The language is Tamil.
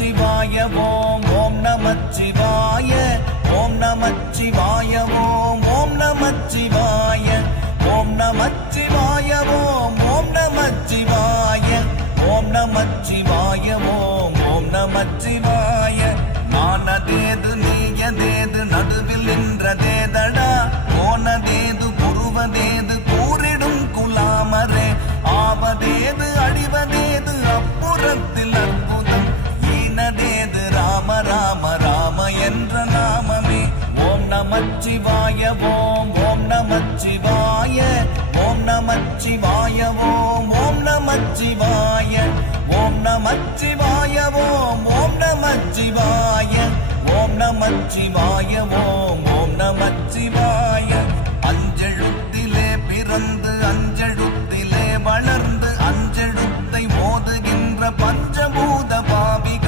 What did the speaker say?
நமச்சிவாய ஓம் ஓம் நமச்சிவாய ஓம் நமச்சிவாய ஓம் ஓம் நமச்சிவாய ஓம் நமச்சிவாய ஓம் ஓம் நமச்சிவாய ஓம் நமச்சிவாய ஓம் ஓம் நமச்சிவாய நானதேது நீயதேது நடுவில் நின்றதேதடா போனதேது புருவதேது கூறிடும் குலாமரே ஆவதேது அடிவதேது அப்புறத்தில் அற்புதம் ஈனதேது ராம ராம ராம என்ற நாமமே ஓம் நமச்சிவாய ஓம் ஓம் நமச்சிவாய ஓம் நமச்சிவாய ஓம் ஓம் நமச்சிவாய ஓம் நமச்சிவாய ஓம் ஓம் நமச்சிவாய ஓம் நமச்சிவாய ஓம் ஓம் நமச்சிவாய